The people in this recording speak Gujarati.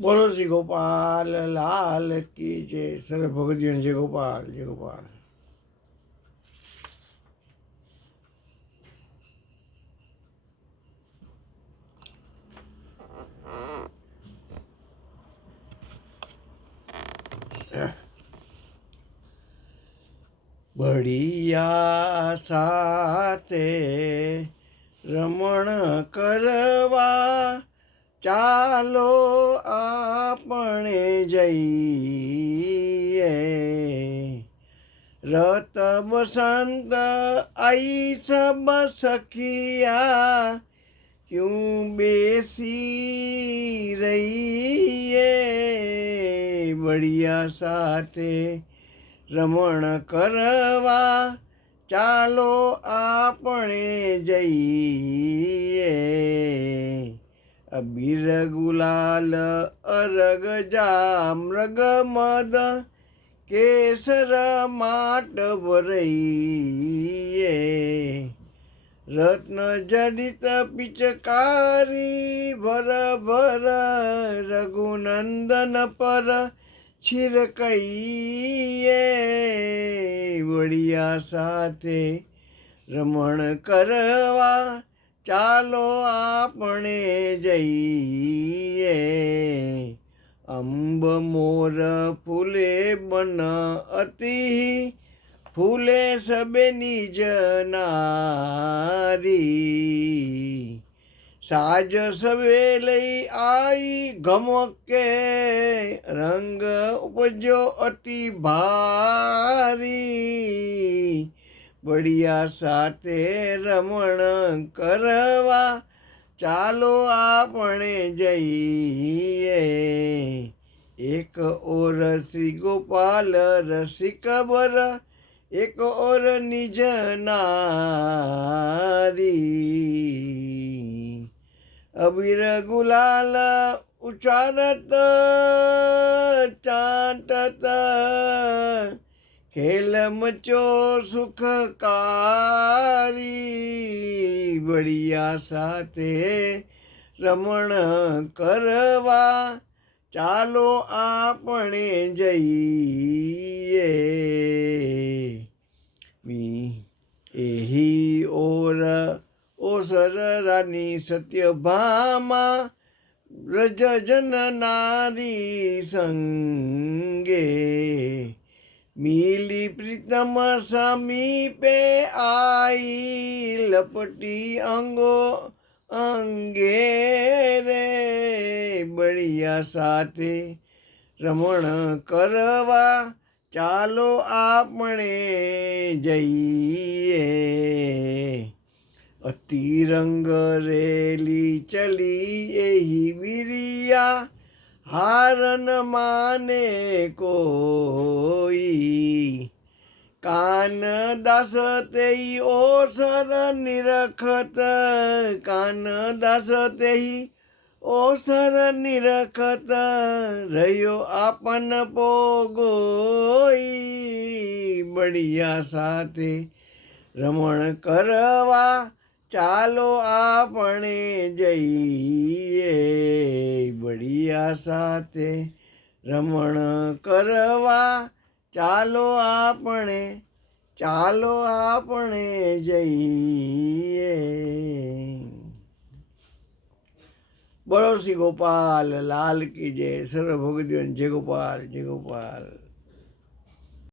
બોલો શ્રી ગોપાલ, લાલ કી જય. સર ભગવતીઓ જય ગોપાલ જય ગોપાલ. બળિયા સાથે રમણ કરવા ચાલો આપણે જઈએ. રત બસંત આઈ સબ સખિયા, ક્યું બેસી રહીએ? બળિયા સાથે રમણ કરવા, ચાલો આપણે જઈએ. અબીર ગુલાલ અરગ જામ્રગ મદ કેસર માટ ભરઈએ રત્ન જડિત પિચકારી ભર ભર રઘુનંદન પર છિરકૈયે વડિયા સાથે રમણ કરવા ચાલો આપણે જઈએ. અંબ મોર ફૂલે બન અતિ ફૂલે સબે નિજ નારી. સાજ સવે લઈ આઈ ગમકે. રંગ ઉપજો અતિ ભારી. બળિયા સાથે રમણ કરવા. ચાલો આપણે જઈએ. એક ઓર શ્રી ગોપાલ રસિકબર એક ઓર નિજ નારી. અબીર ગુલાલ ઉચ્ચારત ચાટત ખેલ મચો સુખકારી બળિયા સાથે રમણ કરવા ચાલો આપણે જઈએ. મી એહી ઓર ઓસર રાની સત્યભામાં રજ જન નારી સંગે મિલી પ્રીતમ સમીપે આઈ લપટી અંગો અંગે રે બળિયા સાથે રમણ કરવા ચાલો આપણે જઈએ. અતિરંગ રેલી ચલી એહી બિરિયા હારન માને કોઈ. કાન દાસ તેઈ ઓસર નિરખત. કાન દાસ તેઈ ઓસર નિરખત. રહ્યો આપન પોગોઈ બળિયા સાથે. રમણ કરવા ચાલો આપણે જઈએ બળિયા સાથે રમણ કરવા ચાલો આપણે ચાલો આપણે જઈએ. બોલો શ્રી ગોપાલ, લાલ કી જય. સર્વ જય ગોપાલ જય ગોપાલ.